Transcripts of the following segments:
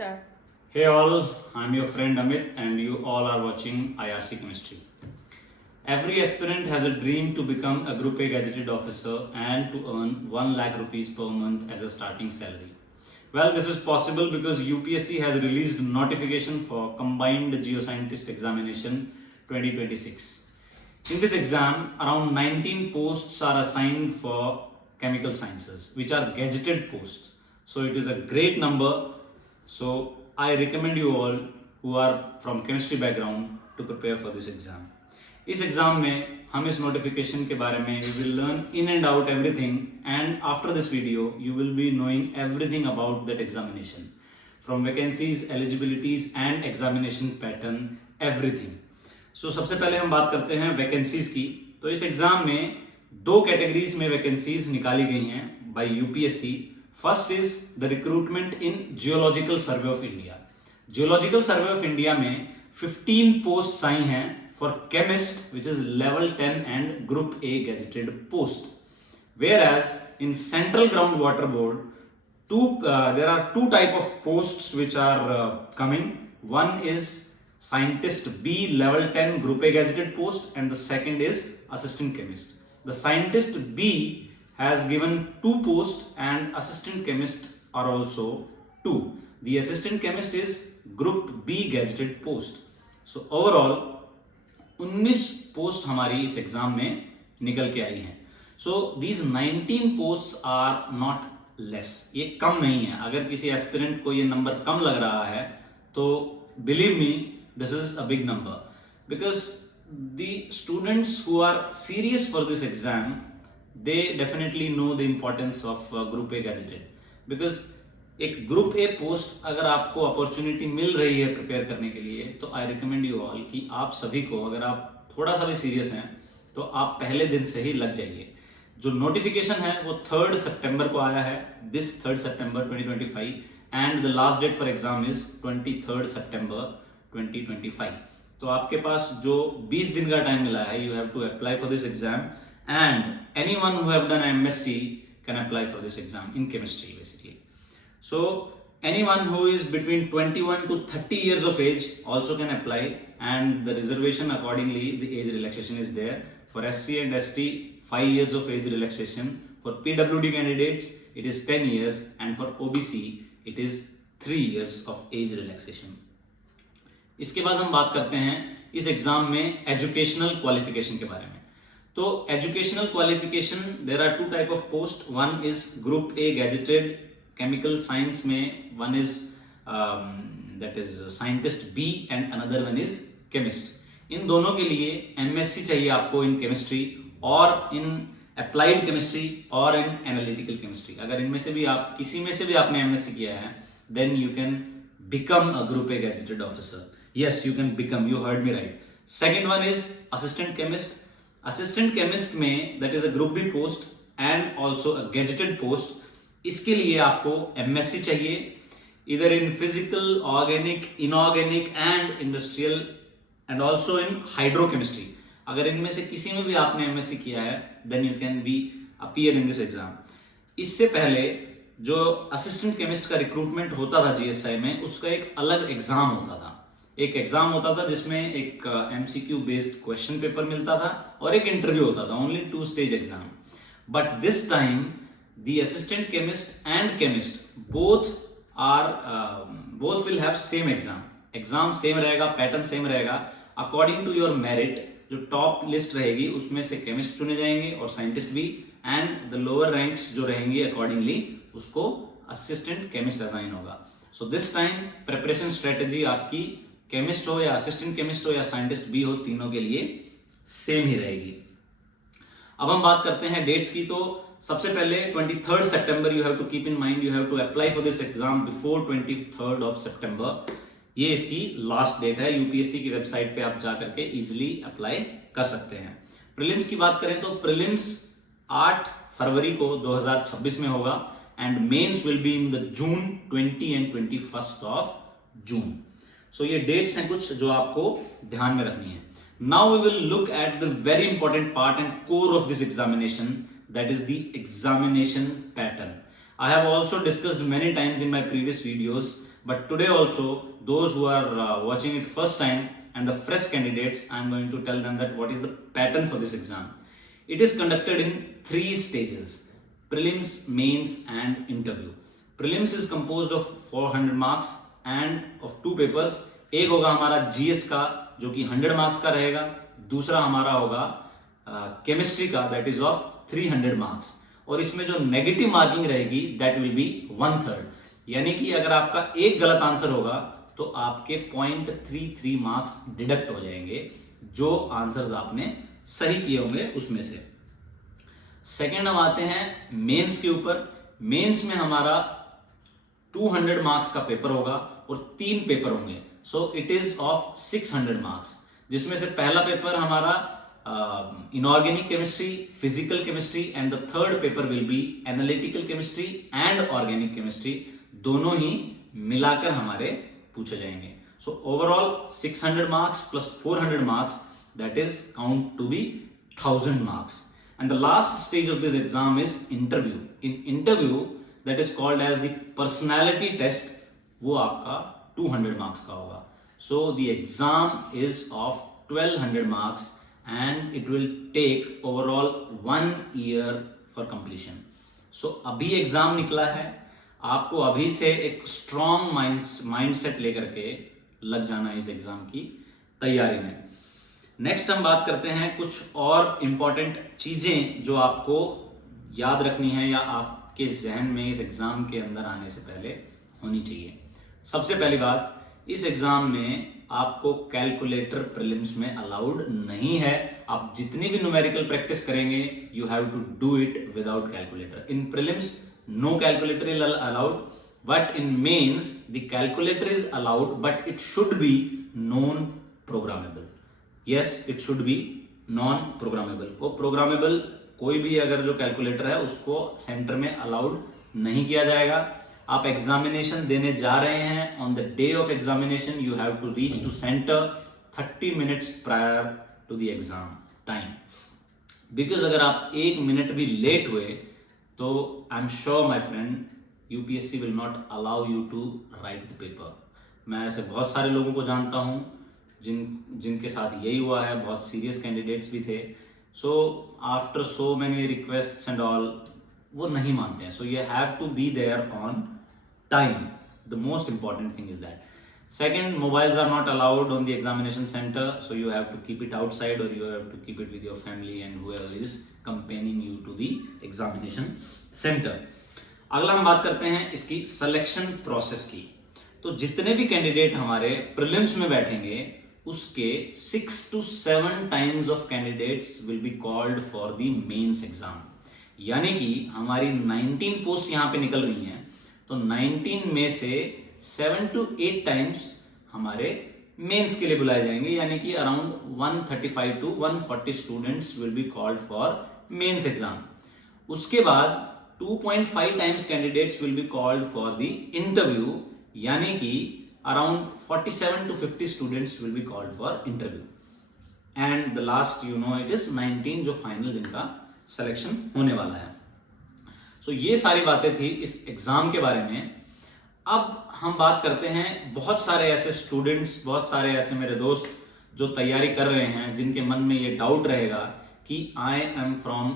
Start. Hey all, I'm your friend Amit and you all are watching IRC Chemistry. Every aspirant has a dream to become a Group A gazetted officer and to earn 1 lakh rupees per month as a starting salary. Well, this is possible because UPSC has released notification for Combined Geoscientist Examination 2026. In this exam, around 19 posts are assigned for chemical sciences, which are gazetted posts. So it is a great number. So I recommend you all who are from chemistry background to prepare for this exam. इस exam में हम इस notification के बारे में you will learn in and out everything, and after this video you will be knowing everything about that examination from vacancies, eligibilities and examination pattern, everything. So सबसे पहले हम बात करते हैं वैकेंसीज की. तो इस एग्जाम में दो कैटेगरीज में वैकेंसीज निकाली गई हैं bye UPSC. First is the recruitment in geological survey of India. Geological survey of India में 15 पोस्ट आई हैं for chemist, which is level 10 and group A gazetted post. Whereas in central groundwater board, there are two type of posts which are coming. One is scientist B level 10 group A gazetted post and the second is assistant chemist. The scientist B has given 2 posts and assistant chemist are also 2. The assistant chemist is group B gazetted post. So overall 19 post हमारी इस exam में निकल के आई हैं. So these 19 post are not less. ये कम नहीं है. अगर किसी एस्पिरेंट को ये नंबर कम लग रहा है तो believe me this is a big number, because the students who are serious for this exam they definitely know the importance of group A gazetted. Because एक ग्रुप ए पोस्ट अगर आपको opportunity मिल रही है prepare करने के लिए तो I recommend you all कि आप सभी को, अगर आप थोड़ा सा भी सीरियस हैं तो आप पहले दिन से ही लग जाइए. जो नोटिफिकेशन है वो 3 सितंबर को आया है, दिस 3 सितंबर 2025, and the last date for exam is 23 सितंबर 2025. तो आपके पास जो 20 दिन का टाइम मिला है, you have to apply for this exam and anyone who have done MSc can apply for this exam in chemistry basically. So anyone who is between 21 to 30 years of age also can apply, and the reservation accordingly the age relaxation is there. For SC and ST 5 years of age relaxation. For PWD candidates it is 10 years and for OBC it is 3 years of age relaxation. इसके बाद हम बात करते हैं इस exam में educational qualification के बारे में. तो educational qualification there are 2 type of post. One is group A gazetted chemical science में, one is that is scientist B and another one is chemist. इन दोनों के लिए एमएससी चाहिए आपको इन केमिस्ट्री और इन अप्लाइड केमिस्ट्री और इन analytical chemistry. अगर इनमें से भी आप किसी में से भी आपने एमएससी किया है then you can become a group A gazetted officer. Yes, you can become, you heard me right. Second one is assistant chemist. Assistant chemist में that is a group B post and also a gazetted post. इसके लिए आपको MSc चाहिए, इधर in physical, organic, inorganic and industrial and also in hydrochemistry. अगर इनमें से किसी में भी आपने एमएससी किया है then you can be appear in this exam. इससे पहले जो असिस्टेंट केमिस्ट का रिक्रूटमेंट होता था जीएसआई में, उसका एक अलग एग्जाम होता था. एक एग्जाम होता था जिसमें एक एमसीक्यू बेस्ड क्वेश्चन पेपर मिलता था और एक इंटरव्यू होता था. Only 2 stage exam. But this time the assistant chemist and chemist both will have same exam same रहेगा, पैटर्न सेम रहेगा. अकॉर्डिंग टू योर मेरिट जो टॉप लिस्ट रहेगी उसमें से केमिस्ट चुने जाएंगे और साइंटिस्ट भी, एंड द लोअर रैंक्स जो रहेंगे अकॉर्डिंगली उसको असिस्टेंट केमिस्ट असाइन होगा. So this time preparation strategy आपकी केमिस्ट हो या असिस्टेंट केमिस्ट हो या साइंटिस्ट भी हो, तीनों के लिए सेम ही रहेगी. अब हम बात करते हैं डेट्स की. तो सबसे पहले 23 सितंबर you have to keep in mind, you have to apply for this exam before 23 of September. ये इसकी लास्ट डेट है. यूपीएससी की वेबसाइट पे आप जा करके इजीली अप्लाई कर सकते हैं. प्रीलिम्स की बात करें तो प्रीलिम्स 8 फरवरी को 2026 में होगा and mains will be in the June 20 and 21 of June. So ये डेट्स हैं कुछ जो आपको ध्यान में रखनी है. Now we will look at the very important part and core of this examination, that is the examination pattern. I have also discussed many times in my previous videos But today also, those who are watching it first time and the fresh candidates, I am going to tell them that what is the pattern for this exam. It is conducted in 3 stages: prelims, mains and interview. Prelims is composed of 400 marks and of 2 papers. एक होगा हमारा GS का जो कि 100 marks का रहेगा, दूसरा हमारा होगा केमिस्ट्री का, दैट इज ऑफ 300 मार्क्स, और इसमें जो नेगेटिव मार्किंग रहेगी दैट विल बी 1/3, यानी कि अगर आपका एक गलत आंसर होगा तो आपके 0.33 मार्क्स डिडक्ट हो जाएंगे जो आंसर्स आपने सही किए होंगे उसमें से। सेकेंड हम आते हैं मेंस के ऊपर। मेंस में हमारा 200 मार्क्स का पेपर होगा और 3 पेपर होंगे, so it is of 600 marks, जिसमें से पहला पेपर हमारा inorganic chemistry, physical chemistry and the third paper will be analytical chemistry and organic chemistry, दोनों ही मिलाकर हमारे पूछे जाएंगे। So overall 600 marks plus 400 marks, that is count to be 1000 marks. And the last stage of this exam is interview. In interview that is called as the personality test, वो आपका 200 marks का होगा। So the exam is of 1200 marks and it will take overall 1 year for completion. So अभी exam निकला है, आपको अभी से एक स्ट्रॉन्ग माइंडसेट लेकर के लग जाना इस एग्जाम की तैयारी में। नेक्स्ट हम बात करते हैं कुछ और इम्पॉर्टेंट चीजें जो आपको याद रखनी है या आपके जहन में इस एग्जाम के अंदर आने से पहले होनी चाहिए। सबसे पहली बात, इस एग्जाम में आपको कैलकुलेटर प्रीलिम्स में अलाउड नहीं है। आप जितनी भी न्यूमेरिकल प्रैक्टिस करेंगे you have to do it without calculator. In prelims no calculator is allowed, but in mains the calculator is allowed, but it should be non programmable. Yes, it should be non programmable. वो programmable कोई भी अगर जो calculator है उसको centre में allowed नहीं किया जाएगा। आप एग्जामिनेशन देने जा रहे हैं, on the day of examination you have to reach to centre 30 minutes prior to the exam time, because अगर आप 1 मिनट भी लेट हुए तो I am sure my friend UPSC will not allow you to write the paper. मैं ऐसे बहुत सारे लोगों को जानता हूं जिनके साथ यही हुआ है, बहुत सीरियस कैंडिडेट्स भी थे। So after so many requests and all वो नहीं मानते हैं। So you have to be there on time. The most important thing is that. Second, mobiles are not allowed on the examination center, so you have to keep it outside or you have to keep it with your family and whoever is accompanying you to the examination center. अगला हम बात करते हैं इसकी selection process की। तो जितने भी कैंडिडेट हमारे प्रीलिम्स में बैठेंगे उसके 6 to 7 times of candidates will be called for the mains exam, यानी कि हमारी 19 पोस्ट यहाँ पे निकल रही हैं, तो 19 में से 7 to 8 टाइम्स हमारे मेंस के लिए बुलाए जाएंगे, यानी कि around 135 to 140 students will be called for mains exam. उसके बाद 2.5 times candidates will be called for the interview, यानी कि around 47 to 50 students will be called for interview. And the last you know it is 19 जो final जिनका selection होने वाला है। सो ये सारी बातें थी इस एग्जाम के बारे में। अब हम बात करते हैं बहुत सारे ऐसे स्टूडेंट्स, बहुत सारे ऐसे मेरे दोस्त जो तैयारी कर रहे हैं, जिनके मन में ये डाउट रहेगा कि I am from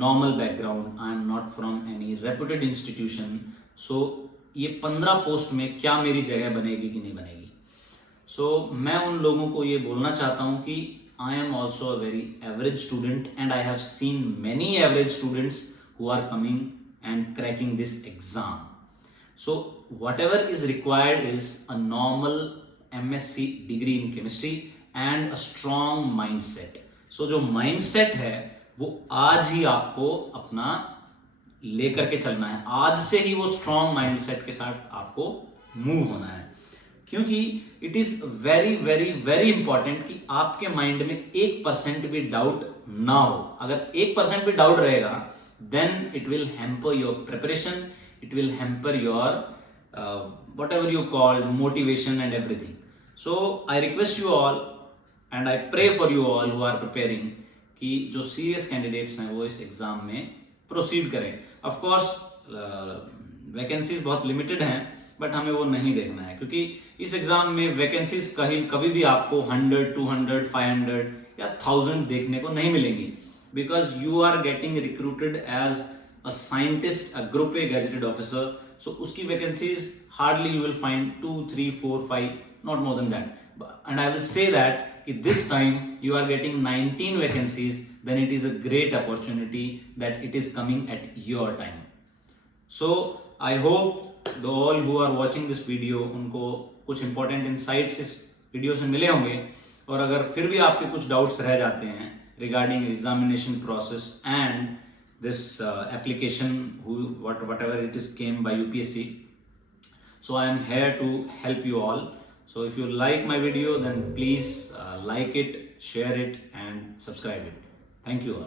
normal background, I am not from any reputed institution, so ये 15 पोस्ट में क्या मेरी जगह बनेगी कि नहीं बनेगी। सो मैं उन लोगों को ये बोलना चाहता हूँ कि I am also a very average student and I have seen many average students who are coming and cracking this exam. So whatever is required is a normal MSc degree in chemistry and a strong mindset. So जो mindset है वो आज ही आपको अपना लेकर के चलना है, आज से ही वो strong mindset के साथ आपको move होना है, क्योंकि it is very very very important कि आपके माइंड में 1% भी डाउट ना हो। अगर 1% भी डाउट रहेगा then it will hamper your preparation, it will hamper your whatever you call motivation and everything. So I request you all and I pray for you all who are preparing कि जो serious candidates हैं वो इस exam में proceed करें। Of course vacancies बहुत limited हैं, but हमें वो नहीं देखना है, क्योंकि इस एग्जाम में वैकेंसीज कहीं कभी भी आपको 100, 200, 500 या 1000 देखने को नहीं मिलेंगी, because you are getting recruited as a scientist, a group A gazetted officer. So उसकी vacancies hardly you will find 2, 3, 4, 5, not more than that. And I will say that this time you are getting 19 vacancies, then it is a great opportunity that it is coming at your time. So I hope the all who are watching this video उनको कुछ important insights इस video से मिले होंगे. और अगर फिर भी आपके कुछ डाउट्स रह जाते हैं regarding examination process and this application whatever it is came by UPSC, so I am here to help you all. So if you like my video, then please like it, share it and subscribe it. Thank you all.